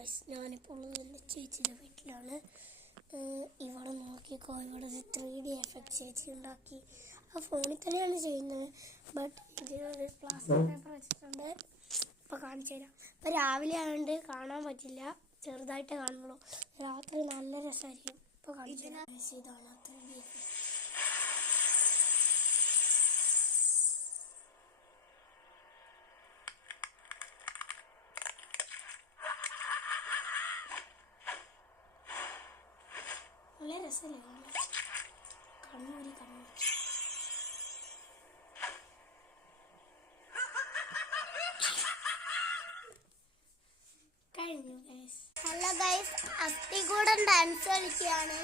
Guys, ഞാനിപ്പോൾ ഉള്ളത് ചേച്ചിയുടെ വീട്ടിലാണ്. ഇവിടെ നോക്കിക്കോ, ഇവിടെ ഒരു 3D എഫക്റ്റ് ചേച്ചി ഉണ്ടാക്കി. ആ ഫോണിൽ തന്നെയാണ് ചെയ്യുന്നത്. ബട്ട് ഇതിനൊരു പ്ലാസ്റ്റിക് പേപ്പർ വെച്ചിട്ടുണ്ട്. ഇപ്പോൾ കാണിച്ചു തരാം. ഇപ്പോൾ രാവിലെ ആയതുകൊണ്ട് കാണാൻ പറ്റില്ല, ചെറുതായിട്ടേ കാണുള്ളൂ. രാത്രി നല്ല രസമായിരിക്കും. ഇപ്പോൾ കാണിച്ചു തരാം. ഇതാണ് 3D എഫക്റ്റ്. നല്ല രസമല്ലേ കണ്ണൂരി കഴിഞ്ഞു ഗൈസ്. ഹലോ ഗൈസ്, അസ്ഥികൂടൻ ഡാൻസ് കളിക്കുകയാണ്.